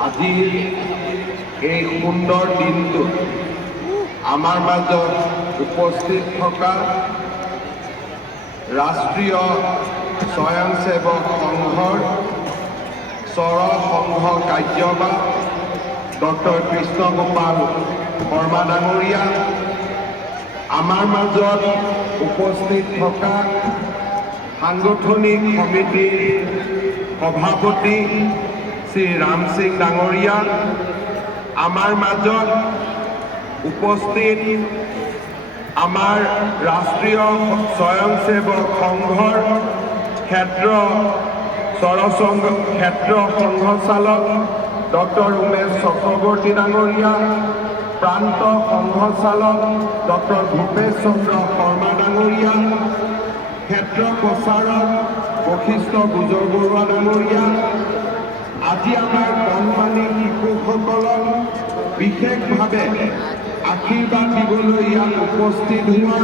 আজিৰ এই সুন্দৰ দিনটোত আমাৰ মাজত উপস্থিত থকা ৰাষ্ট্ৰীয় স্বয়ংসেৱক সংঘৰ সংঘ কাৰ্যবাহ ডক্টৰ কৃষ্ণ গোপাল শৰ্মা ডাঙৰীয়া, আমাৰ মাজত উপস্থিত থকা সাংগঠনিক সমিতিৰ সভাপতি শ্ৰী ৰাম সিং ডাঙৰীয়া, আমাৰ মাজত উপস্থিত আমাৰ ৰাষ্ট্ৰীয় স্বয়ংসেৱক সংঘৰ ক্ষেত্ৰ সংঘচালক ডক্টৰ উমেশ চক্ৰৱৰ্তী ডাঙৰীয়া, প্ৰান্ত সংঘচালক ডক্টৰ ভূপেশ চন্দ্ৰ শৰ্মা ডাঙৰীয়া, ক্ষেত্ৰ প্ৰচাৰক বশিষ্ঠ গুজৰ বৰুৱা ডাঙৰীয়া, আজি আমাৰ কণমানি শিশুসকলক বিশেষভাৱে আশীৰ্বাদ দিবলৈ ইয়াত উপস্থিত হোৱা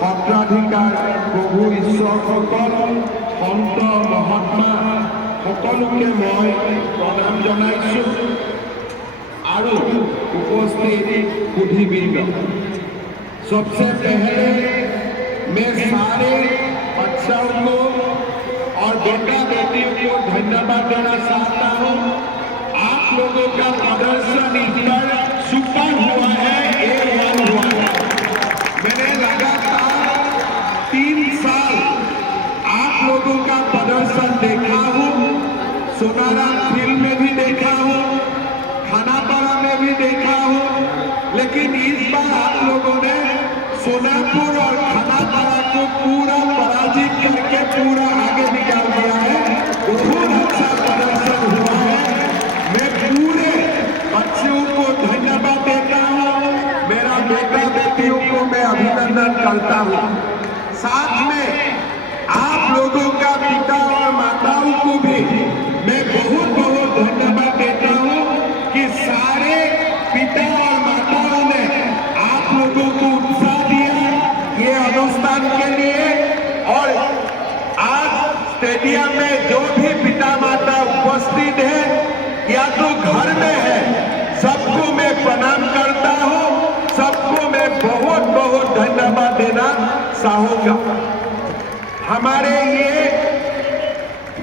সত্ৰাধিকাৰ প্ৰভু ঈশ্বৰসকল, সন্ত মহাত্মা সকলোকে মই প্ৰণাম জনাইছোঁ আৰু উপস্থিত সুধীবৃন্দ। सबसे पहले मैं सारे बच्चों को और बेटा बेटियों को धन्यवाद देना चाहता हूँ। आप लोगों का प्रदर्शन इस पर सुपर हुआ है, A1 हुआ है। मैंने लगातार 3 साल आप लोगों का प्रदर्शन देखा हूँ, सोनारा फिल्म में भी देखा हूँ, खानापारा में भी देखा हूँ, लेकिन इस बार आप लोगों ने सोनापुर और खानापारा को पूरा पराजित करके पूरा आगे निकाल दिया है। बहुत अच्छा प्रदर्शन हुआ है। मैं पूरे बच्चों को धन्यवाद देता हूँ, मेरा बेटा बेटियों को मैं अभिनंदन करता हूँ। साथ में आप लोगों का पिता और माताओं को भी मैं बहुत बहुत धन्यवाद देता हूँ कि सारे पिता और माताओं ने आप लोगों को उत्साह दिया ये अनुष्ठान के लिए। और आज स्टेडियम में जो भी पिता माता उपस्थित है या तो घर में है, सबको मैं प्रणाम करता हूँ, सबको मैं बहुत बहुत धन्यवाद देना चाहूँगा। हमारे ये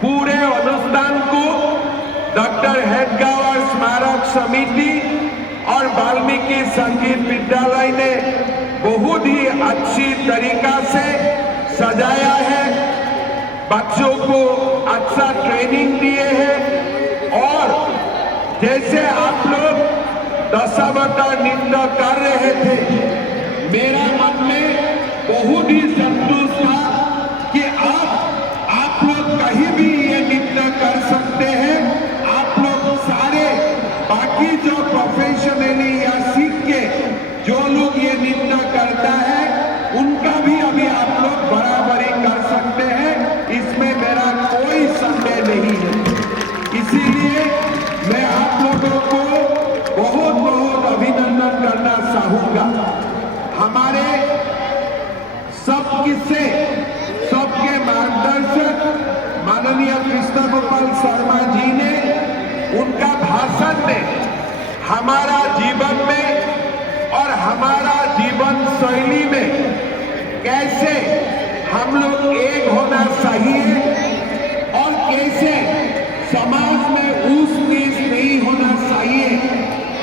पूरे अनुष्ठान को डॉक्टर हेडगावर स्मारक समिति और वाल्मीकि संगीत विद्यालय ने बहुत ही अच्छी तरीका से सजाया है, बच्चों को अच्छा ट्रेनिंग दिए हैं और जैसे आप लोग दशावतार नृत्य कर रहे थे, मेरा मन में बहुत ही संतोष था कि आप लोग कहीं भी ये नृत्य कर सकते हैं। आप लोग सारे बाकी जो प्रोफेशनली या सीख के जो लोग ये नृत्य करता है उनका भी अभी आप लोग बराबरी कर सकते हैं, इसमें मेरा कोई संदेह नहीं है। इसीलिए मैं आप लोगों को बहुत बहुत अभिनंदन करना चाहूँगा। हमारे सबके मार्गदर्शक माननीय कृष्ण गोपाल शर्मा जी ने उनका भाषण में हमारा जीवन में और हमारा जीवन शैली में कैसे हम लोग एक होना चाहिए और कैसे समाज में ऊंच नीच नहीं होना चाहिए,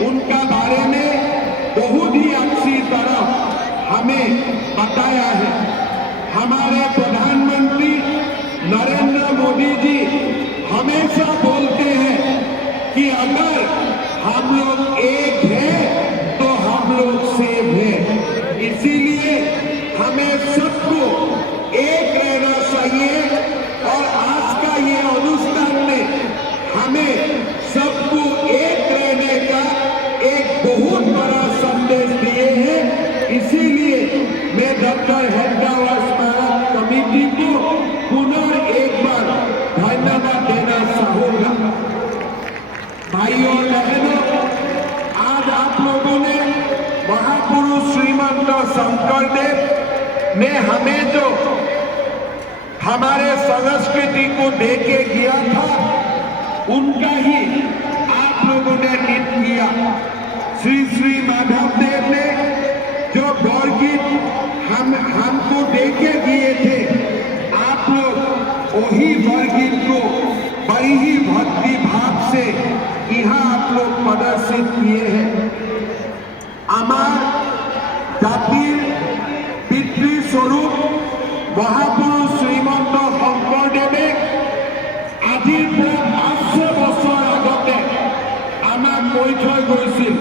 उनका बारे में बहुत ही अच्छी तरह हमें बताया है। हमारे प्रधानमंत्री नरेंद्र मोदी जी हमेशा बोलते हैं कि अगर हम लोग एक हैं तो हम लोग सेव हैं। इसीलिए हमें सबको एक रहना चाहिए और आज का ये अनुष्ठान में हमें सबको एक रहने का एक बहुत बड़ा संदेश दिए हैं। इसीलिए मैं डॉक्टर हेडगावर स्मारक कमेटी को पुनः एक बार धन्यवाद देना चाहूँगा। भाइयों और बहनों, आज आप लोगों ने महापुरुष श्रीमंत शंकरदेव ने हमें जो हमारे संस्कृति को दे के गया था, उनका ही आप इन्होंने नित किया। श्री श्री माधवदेव ने जो गौरगीत हमको देके दिए थे, आप लोग वही गौरगीत को बड़ी ही भक्ति भाव से यहाँ आप लोग प्रदर्शित किए हैं। आमार जातिर पितृस्वरूप महापुरुष श्रीमंत शंकरदेवे আজিৰ পৰা 500 বছৰ আগতে আমাক কৈ থৈ গৈছিল,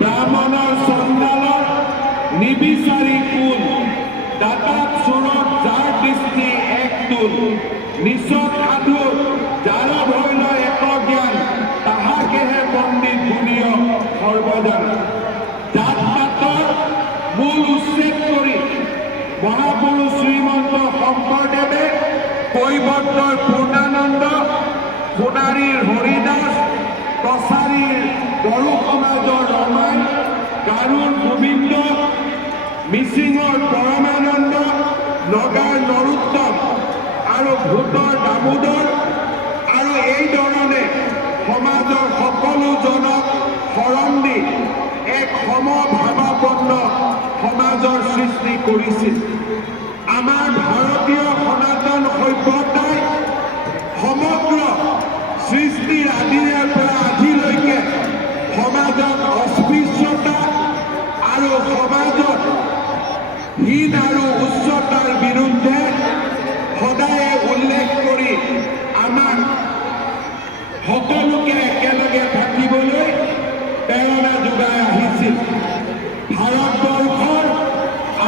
ব্ৰাহ্মণৰ চণ্ডালৰ নিবিচাৰি কোন, দাতাত চোৰত যাৰ দৃষ্টি এক তোল, নিচক সাধু যাৰ ভৈল এক জ্ঞান, তাহাকেহে পণ্ডিত গুণীয় সৰ্বজান। জাত পাতৰ মূল উচ্ছেদ কৰি মহাপুৰুষ শ্ৰীমন্ত শংকৰদেৱে কৈবৰ্তৰ পূৰ্ণানন্দ, সোণাৰীৰ হৰিদাস, কছাৰীৰ বড়ো সমাজৰ ৰমাই, গাৰোৰ গোবিন্দ, মিচিঙৰ পৰমানন্দ, নগাৰ নৰোত্তম আৰু ভূতৰ দামোদৰ আৰু এইধৰণে সমাজৰ সকলোজনক শৰণ দি এক সমভাৱাপন্ন সমাজৰ সৃষ্টি কৰিছিল। আমাৰ ভাৰতীয় সনাতন সভ্যতাই সমগ্ৰ সৃষ্টিৰ আদিৰে পৰা আজিলৈকে সমাজত অস্পৃশ্যতা আৰু সমাজত হীন আৰু উচ্চতাৰ বিৰুদ্ধে সদায়ে উল্লেখ কৰি আমাক সকলোকে একেলগে থাকিবলৈ প্ৰেৰণা যোগাই আহিছিল। ভাৰতবৰ্ষৰ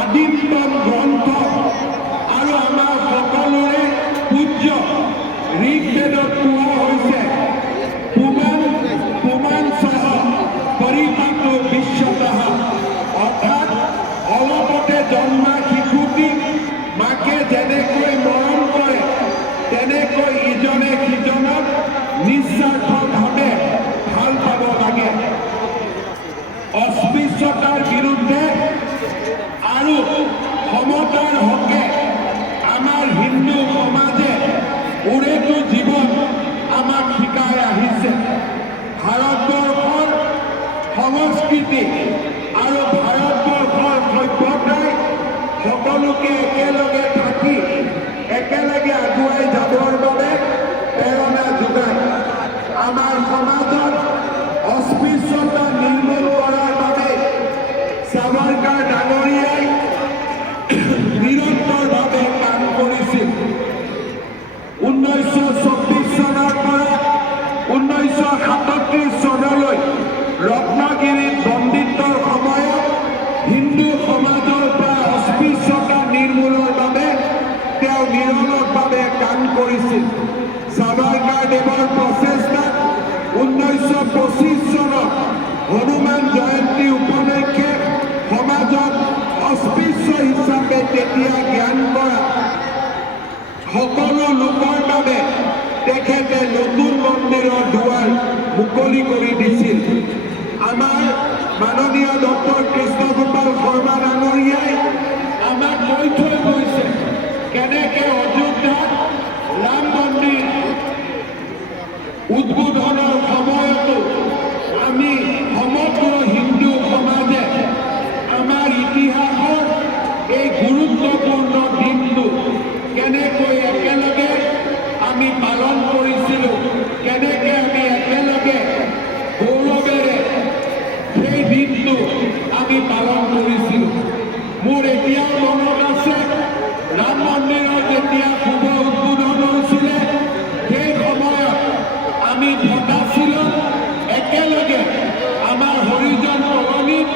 আদিমতম গ্ৰন্থ আৰু আমাৰ সকলোৰে পূজ্য ঋগ্বেদত কোৱা হৈছে, পুমান সহ পৰিপাটো বিশ্বতঃ, অৰ্থাৎ অলপতে জন্মা শিশুটিক মাকে যেনেকৈ মৰম কৰে তেনেকৈ ইজনে সিজনক নিস্বাৰ্থভাৱে ভাল পাব লাগে। অস্পৃশ্যতাৰ বিৰুদ্ধে আৰু সমতাৰ হকে আমাৰ হিন্দু সমাজে উৰেটো জীৱন আমাক শিকাই আহিছে। ভাৰতবৰ্ষৰ সংস্কৃতি আৰু ভাৰতবৰ্ষৰ সভ্যতাই সকলোকে একেলগে থাকি একেলগে আগুৱাই যাবৰ বাবে প্ৰেৰণা যোগায়। আমাৰ সমাজত অস্পৃশ্যতা নিৰ্মূল কৰাৰ বাবে সাভাৰকাৰ ডাঙৰীয়াই নিৰন্তৰভাৱে কাম কৰিছিল। 1924 চনৰ পৰা 1937 চনলৈ ৰত্নগিৰিত বন্দিত্বৰ সময়ত হিন্দু সমাজৰ পৰা অস্পৃশ্যতা নিৰ্মূলৰ বাবে তেওঁ নিৰলসভাৱে কাম কৰিছিল। সাভাৰকাৰ দেৱৰ প্ৰচেষ্টাত 1925 চনত হনুমান জয়ন্তী উপলক্ষে সমাজত অস্পৃশ্য হিচাপে তেতিয়া জ্ঞান কৰা সকলো লোকৰ বাবে তেখেতে নতুন মন্দিৰৰ দুৱাৰ মুকলি কৰি দিছিল। আমাৰ মাননীয় ডক্টৰ কৃষ্ণগোপাল শৰ্মা ডাঙৰীয়াই আমাক কৈ থৈ গৈছে কেনেকৈ অযোধ্যাত ৰাম মন্দিৰ উদ্বোধনৰ সময়তো আমি সমগ্ৰ হিন্দু সমাজে আমাৰ ইতিহাসৰ এই গুৰুত্বপূৰ্ণ দিনটো কেনেকৈ একেলগে আমি পালন কৰিছিলোঁ, কেনেকৈ আমি একেলগে গৌৰৱেৰে সেই দিনটো আমি পালন কৰিছিলোঁ। মোৰ এতিয়াও মনত আছে, ৰাম মন্দিৰৰ যেতিয়া শুভ উদ্বোধন হৈছিলে সেই সময়ত আমি ভটাছিলোঁ একেলগে আমাৰ হৰিজন কলনীত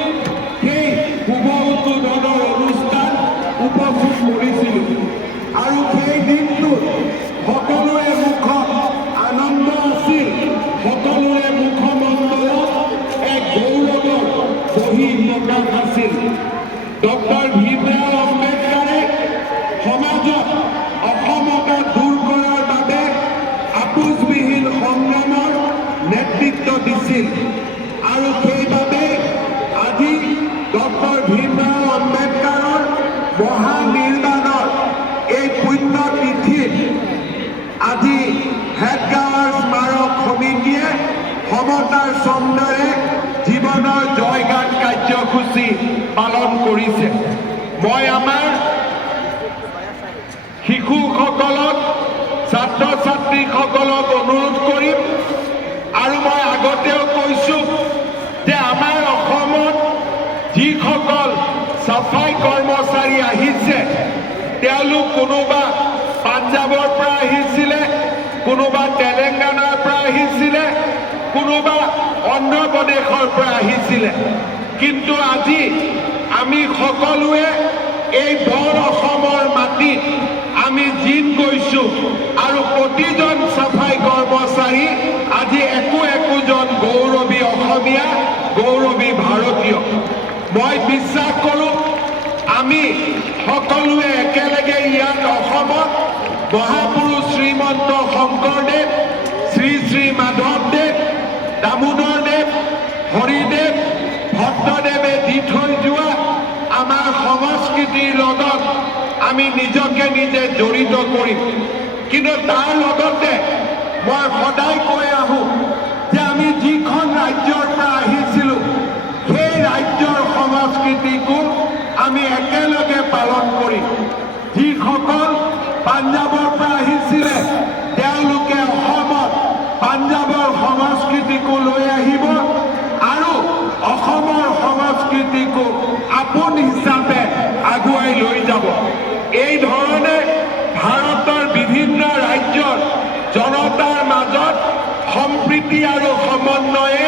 সেই শুভ উদ্বোধনৰ অনুষ্ঠান উপভোগ কৰিছিলোঁ। আৰু সেই দিনটোত সকলোৰে মুখত আনন্দ আছিল, সকলোৰে মুখমণ্ডলত এক গৌৰৱৰ বহি প্ৰকাশ আছিল। ডক্টৰ ভীমৰাও আম্বেদকাৰে সমাজত অসমতা দূৰ কৰাৰ বাবে আপোচবিহীন সংগ্ৰামৰ নেতৃত্ব দিছিল আৰু সেইবাবে আজি ডক্টৰ ভীমৰাও আম্বেদকাৰৰ মহানিৰ্বাণৰ এই পুণ্য তিথিত আজি হেডগাঁৱৰ স্মাৰক সমিতিয়ে সমতাৰ ছন্দেৰে জীৱনৰ জয়গান কাৰ্যসূচী পালন কৰিছে। মই আমাৰ শিশুসকলক ছাত্ৰ ছাত্ৰীসকলক অনুৰোধ কৰিম আৰু মই আগতেও কৈছোঁ যে আমাৰ অসমত যিসকল চাফাই কৰ্মচাৰী আহিছে তেওঁলোক কোনোবা পাঞ্জাবৰ পৰা আহিছিলে, কোনোবা তেলেংগানাৰ পৰা আহিছিলে, কোনোবা অন্ধ্ৰ প্ৰদেশৰ পৰা আহিছিলে, কিন্তু আজি আমি সকলোৱে এই বৰ অসমৰ মাটিত আমি জিত গৈছোঁ আৰু প্ৰতিজন চাফাই কৰ্মচাৰী আজি একোজন গৌৰৱী অসমীয়া, গৌৰৱী ভাৰতীয়। মই বিশ্বাস কৰোঁ আমি সকলোৱে একেলগে ইয়াত অসমত মহাপুৰুষ শ্ৰীমন্ত শংকৰদেৱ, শ্ৰী শ্ৰী মাধৱদেৱ, দামোদৰদেৱ, হৰিদেৱ, ভট্টদেৱে দি থৈ যোৱা আমাৰ সংস্কৃতিৰ লগত আমি নিজকে নিজে জড়িত কৰিম। কিন্তু তাৰ লগতে মই সদায় কৈ আহোঁ যে আমি যিখন ৰাজ্যৰ পৰা আহিছিলোঁ সেই ৰাজ্যৰ সংস্কৃতিকো আমি একেলগে পালন কৰিম। যিসকল পাঞ্জাবৰ পৰা আহিছিলে তেওঁলোকে অসমত পাঞ্জাবৰ সংস্কৃতিকো লৈ আহিব আৰু অসমৰ সংস্কৃতিকো আপোন হিচাপে আগুৱাই লৈ যাব। এই ধৰণে ভাৰতৰ বিভিন্ন ৰাজ্যৰ জনতাৰ মাজত সম্প্ৰীতি আৰু সমন্বয়ে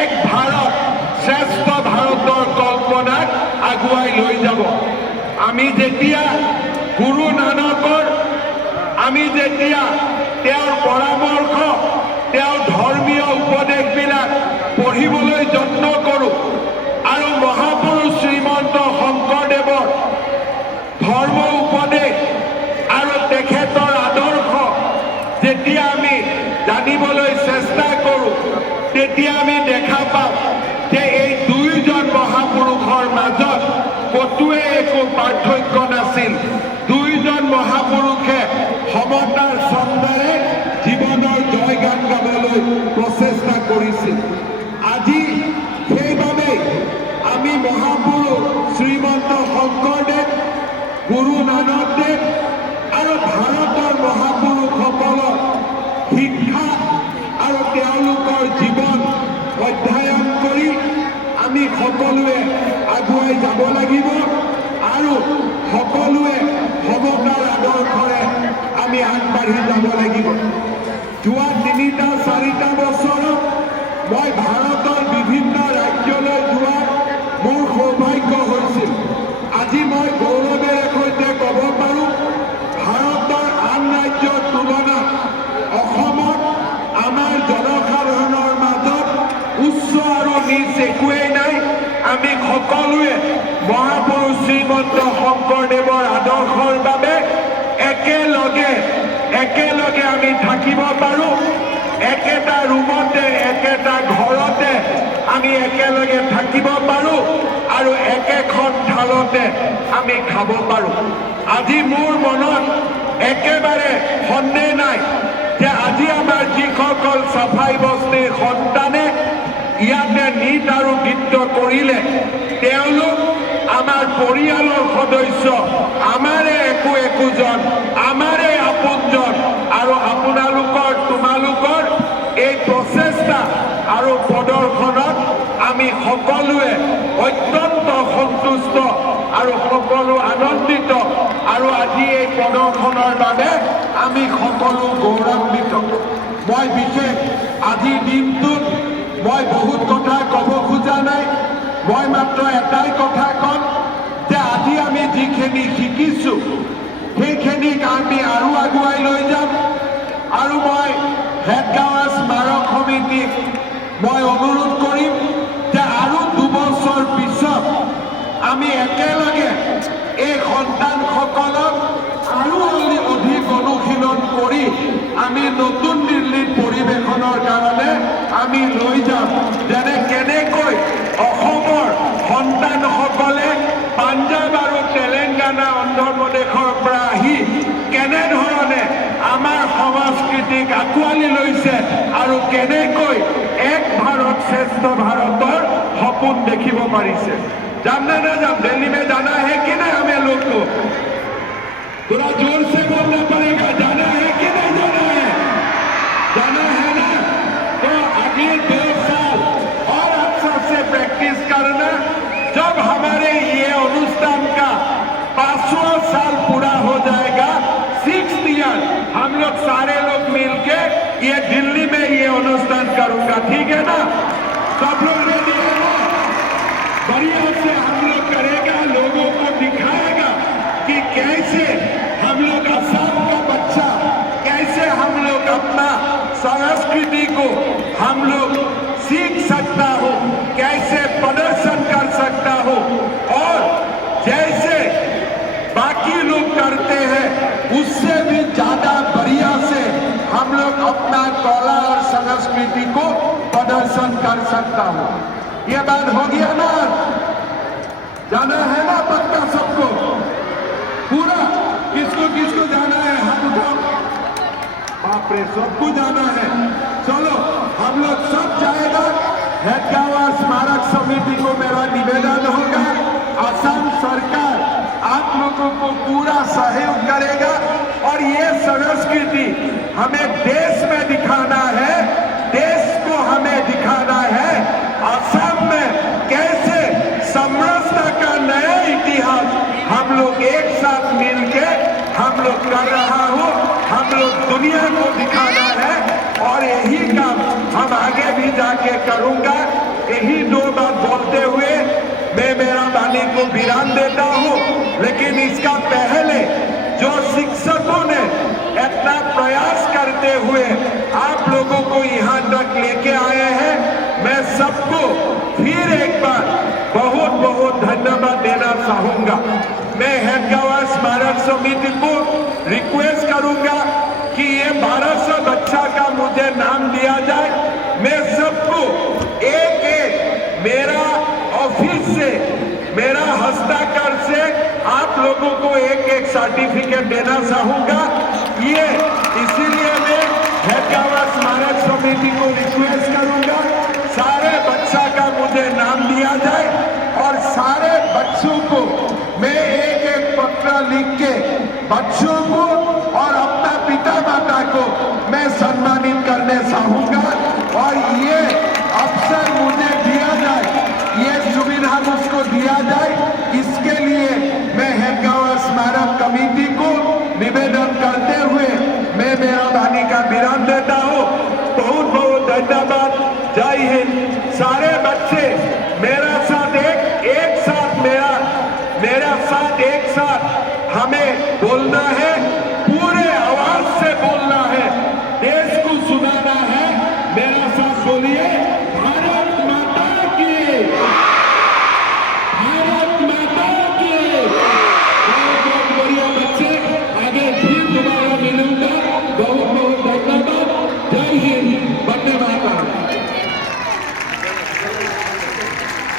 এক ভাৰত শ্ৰেষ্ঠ ভাৰতৰ কল্পনাক আগুৱাই লৈ যাব। আমি যেতিয়া গুৰু নানকৰ তেওঁৰ পৰামৰ্শ, তেওঁৰ ধৰ্মীয় উপদেশবিলাক পঢ়িবলৈ যত্ন কৰোঁ আৰু মহাপুৰুষ শ্ৰীমন্ত শংকৰদেৱৰ ধৰ্ম উপদেশ আৰু তেখেতৰ আদৰ্শ যেতিয়া আমি জানিবলৈ চেষ্টা কৰোঁ তেতিয়া আমি দেখা পাওঁ যে এই দুয়োজন মহাপুৰুষৰ মাজত ক'তোৱে একো পাৰ্থক্য নাছিল। দুয়োজন মহাপুৰুষে সমতাৰ ছন্দেৰে জীৱনৰ জয়গান গাবলৈ প্ৰচেষ্টা কৰিছিল। আজি সেইবাবেই আমি মহাপুৰুষ শ্ৰীমন্ত শংকৰদেৱ, গুৰু নানকদেৱ আৰু ভাৰতৰ মহাপুৰুষসকলৰ শিক্ষা আৰু তেওঁলোকৰ জীৱন অধ্যয়ন কৰি আমি সকলোৱে আগুৱাই যাব লাগিব আৰু সকলোৱে সমতাৰ আদৰ্শৰে আমি আগবাঢ়ি যাব লাগিব। যোৱা 3-4 বছৰত মই ভাৰতৰ বিভিন্ন ৰাজ্যলৈ যোৱাৰ মোৰ সৌভাগ্য হৈছিল। আজি মই গৌৰৱেৰে সৈতে ক'ব পাৰোঁ ভাৰতৰ আন ৰাজ্যৰ তুলনাত অসমত আমাৰ জনসাধাৰণৰ মাজত উচ্চ আৰু নিচ একোৱেই নাই। আমি সকলোৱে মহাপুৰুষ শ্ৰীমন্ত শংকৰদেৱৰ আদৰ্শৰ বাবে একেলগে আমি থাকিব পাৰোঁ। একেটা ৰুমতে, একেটা ঘৰতে আমি একেলগে থাকিব পাৰোঁ আৰু একেখন থালতে আমি খাব পাৰোঁ। আজি মোৰ মনত একেবাৰে সন্দেহ নাই যে আজি আমাৰ যিসকল চাফাই বস্তিৰ সন্তানে ইয়াতে নৃত্য আৰু গীত কৰিলে তেওঁলোক আমাৰ পৰিয়ালৰ সদস্য, আমাৰে একোজন, আমাৰে আপোনজন আৰু তোমালোকৰ এই প্ৰচেষ্টা আৰু প্ৰদৰ্শনত আমি সকলোৱে অত্যন্ত সন্তুষ্ট আৰু সকলো আনন্দিত আৰু আজি এই প্ৰদৰ্শনৰ বাবে আমি সকলো গৌৰৱান্বিত। মই বিশেষ আজিৰ দিনটোত মই বহুত কথা ক'ব খোজা নাই। মই মাত্ৰ এটাই কথা ক'ম যে আজি আমি যিখিনি শিকিছোঁ সেইখিনিক আমি আৰু আগুৱাই লৈ যাম আৰু মই হেডগাঁও স্মাৰক সমিতিক মই অনুৰোধ কৰিম যে আৰু 2 বছৰ পিছত আমি একেলগে এই সন্তানসকলক আৰু অধিক অনুশীলন কৰি আমি নতুন দিল্লীত পৰিৱেশনৰ কাৰণে আমি লৈ যাম। যেনে কেনেকৈ অসমৰ সন্তানসকলে পাঞ্জাব আৰু তেলেংগানা, অন্ধ্ৰ প্ৰদেশৰ পৰা আহি কেনেধৰণে আমাৰ সংস্কৃতিক আঁকোৱালি লৈছে আৰু কেনেকৈ এক ভাৰত শ্ৰেষ্ঠ ভাৰতৰ সপোন দেখিব পাৰিছে। जानना ना जब दिल्ली में जाना है कि नहीं हमें लोग को थोड़ा जोर से बोलना पड़ेगा, जाना है कि नहीं जाना है? जाना है ना? तो अगले 2 साल और अच्छा से प्रैक्टिस करना। जब हमारे ये अनुष्ठान का 5वां साल पूरा हो जाएगा, 6th ईयर, हम लोग सारे लोग मिलके ये दिल्ली में ये अनुष्ठान करूंगा, ठीक है ना? सब लोग रेडी है ना? बढ़िया से हम लोग करेगा, लोगों को दिखाएगा कि कैसे हम लोग असम का बच्चा, कैसे हम लोग अपना संस्कृति को हम लोग सीख सकता हो, कैसे प्रदर्शन कर सकता हो, और जैसे बाकी लोग करते हैं उससे भी ज्यादा बढ़िया से हम लोग अपना कला और संस्कृति को प्रदर्शन कर सकता हो। ये बात हो गया ना? जाना है ना पक्का सबको? पूरा किसको किसको जाना है हाथ उठाओ। बाप रे, सबको जाना है। चलो हम लोग सब जाएगा। हेडगांव स्मारक समिति को मेरा निवेदन होगा, असम सरकार आप लोगों को पूरा सहयोग करेगा और ये संस्कृति हमें देश में दिखाना है, देश को हमें दिखाना है असम में कैसे समरसता का नया इतिहास हम लोग एक साथ मिलके हम लोग कर रहा हो, हम लोग दुनिया को दिखाना है। और यही काम हम आगे भी जाके करूंगा। यही 2 बात बोलते हुए मैं मेरा वाणी को विराम देता हूं। लेकिन इसका पहले जो शिक्षकों ने इतना प्रयास करते हुए आप लोगों को यहाँ तक लेके आए हैं, मैं सबको फिर एक बार बहुत बहुत धन्यवाद देना चाहूंगा। मैं हेडगांव स्मारक समिति को रिक्वेस्ट करूंगा कि ये 1200 बच्चा का मुझे नाम दिया जाए। मैं सबको एक एक मेरा ऑफिस से, मेरा हस्ताक्षर से आप लोगों को एक एक सर्टिफिकेट देना चाहूंगा। ये इसीलिए मैं हेडगांव स्मारक समिति को रिक्वेस्ट करूंगा सारे बच्चा का मुझे नाम दिया जाए और सारे बच्चों को मैं एक एक पत्र लिख के बच्चों को और अपना पिता माता को मैं सम्मानित करने चाहूंगा। और ये अवसर मुझे दिया जाए, ये सुविधा मुझको दिया जाए, इसके लिए मैं हेडगांव स्मारक कमेटी को निवेदन करते हुए मैं मेरा वाणी का विराम देता हूँ। बहुत बहुत धन्यवाद। जय हिंद। सारे बच्चे मेरा साथ एक साथ मेरा साथ एक साथ हमें बोलना है।